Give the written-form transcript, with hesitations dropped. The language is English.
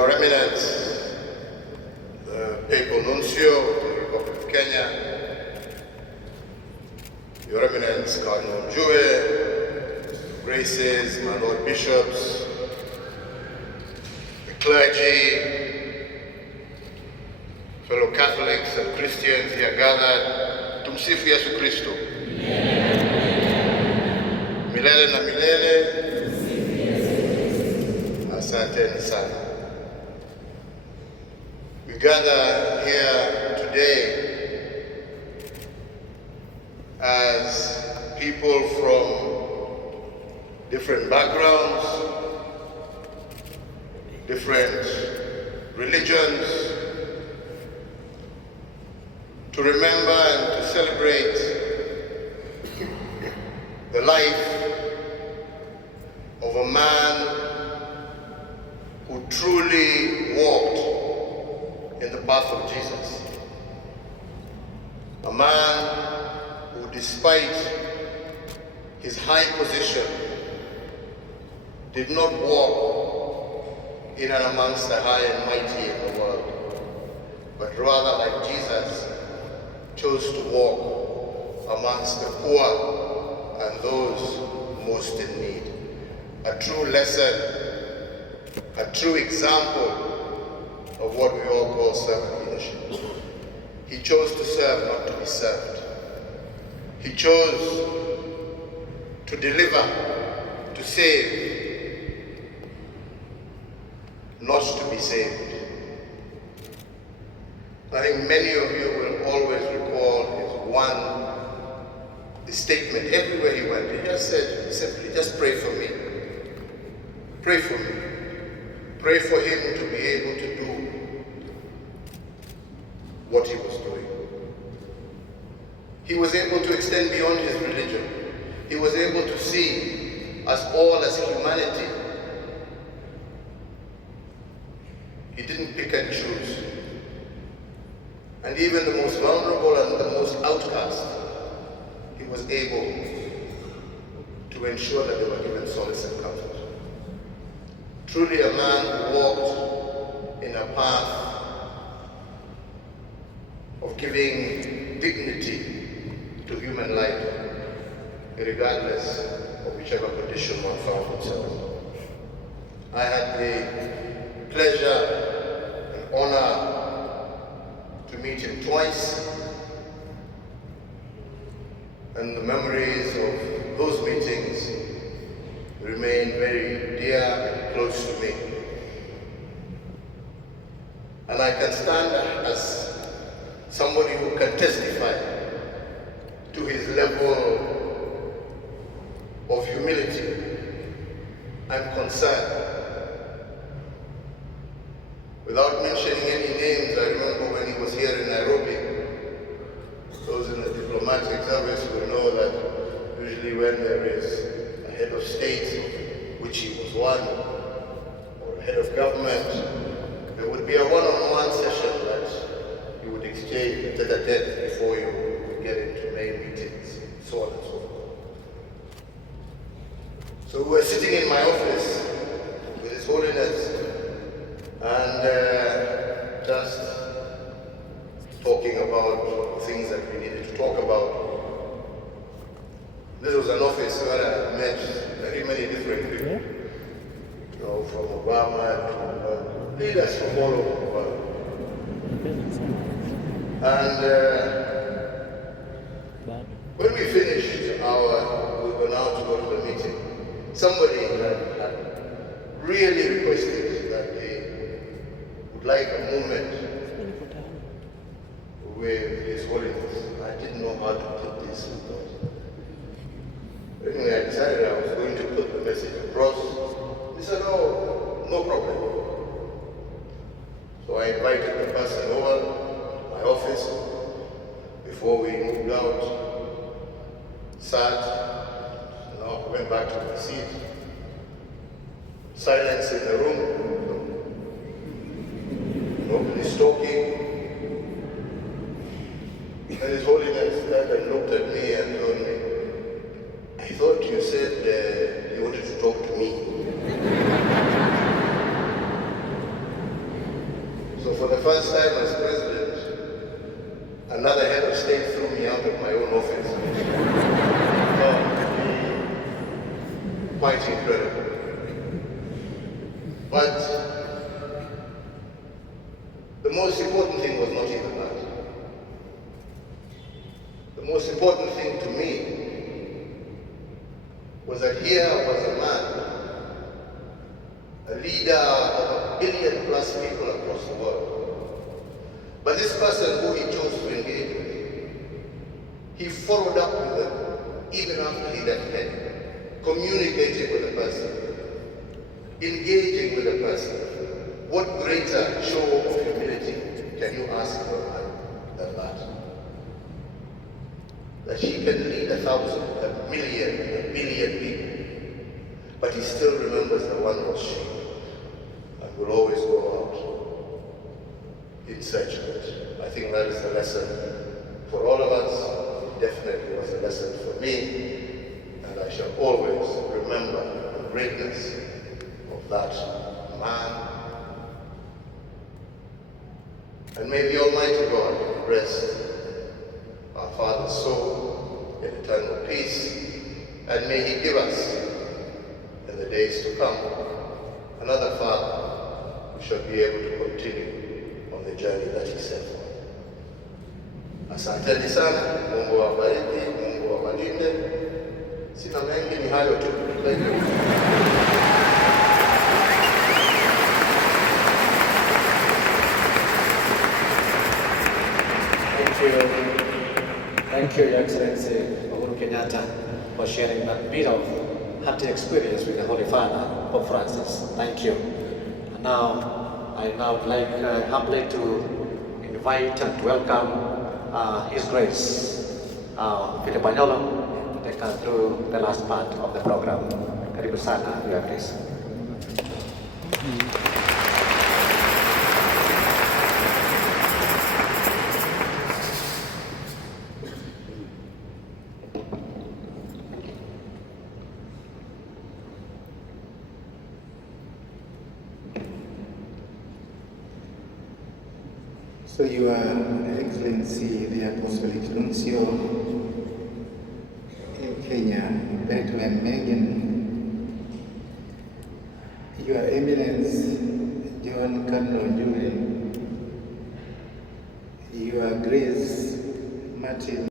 Your Eminence, the Papal Nuncio of the Republic of Kenya, Your Eminence Cardinal Njue, Graces, my Lord Bishops, the clergy, fellow Catholics and Christians here gathered, tumsifu Yesu Kristo. Milele na milele. Asanteni sana. We gather here today as people from different backgrounds, different religions, to remember and to celebrate the life of a man who truly walked in the path of Jesus. A man who, despite his high position, did not walk in and amongst the high and mighty in the world, but rather, like Jesus, chose to walk amongst the poor and those most in need. A true lesson, a true example of what we all call servant leadership. He chose to serve, not to be served. He chose to deliver, to save, not to be saved. I think many of you will always recall his statement everywhere he went. He just said simply, just pray for me. Pray for me. Pray for him to be able to do what he was doing. He was able to extend beyond his religion. He was able to see us all as humanity. He didn't pick and choose. And even the most vulnerable and the most outcast, he was able to ensure that they were given solace and comfort. Truly a man who walked in a path of giving dignity to human life, regardless of whichever condition one found himself. I had the pleasure and honor to meet him twice, and the memories of those meetings remain very dear and close to me. And I can stand as somebody who can testify to his level of humility and concern. Without mentioning any names, I remember when he was here in Nairobi, those in the diplomatic service will know that usually when there is a head of state, which he was one, or a head of government, there would be a one-on-one session that you would exchange tete-a-tete before you would get into main meetings, so on and so forth. So we were sitting in my office with His Holiness and just talking about things that we needed to talk about. This was an office where I met very many different people, you know, from Obama to leaders from all over the world. And when we finished we were now to go to the meeting, somebody had really requested that they would like a moment with His Holiness. I didn't know how to put this because anyway, I decided I was going to put the message across. He said, "Oh, no problem." So I invited the person over to my office before we moved out, sat, went back to the seat, silence in the room, nobody's talking. And His Holiness turned and looked at me and told me, "I thought you said you wanted to talk to me." Another head of state threw me out of my own office. Quite incredible. But the most important thing was not even that. The most important thing to me was that here was a man, a leader of 1 billion plus people across the world. But this person who he chose to engage with, he followed up with them even after he left Kenya, communicating with the person, engaging with the person. What greater show of humility can you ask for a man than that? That he can lead 1,000, 1 million, 1 billion people, but he still remembers the one lost sheep and will always go out in search of it. I think that is the lesson for all of us. It definitely was a lesson for me, and I shall always remember the greatness of that man. And may the Almighty God rest our father's soul in eternal peace, and may he give us, in the days to come, another father who shall be able to continue on the journey that he set for. Asanteni sana, Mungu awabariki, Mungu awalinde. Sina mengi, ni hayo tu. Thank you, Your Excellency Uhuru Kenyatta, for sharing that bit of hunting experience with the Holy Father, Pope Francis. Thank you. And now, I would like humbly to invite and welcome His Grace, Philip Anyolo, to take us through the last part of the program. Karibu sana, Your Grace. So Your Excellency, the Apostolic Nuncio in Kenya, Bethlehem, Megan, Your Eminence, John Cardinal Jr., Your Grace, Martin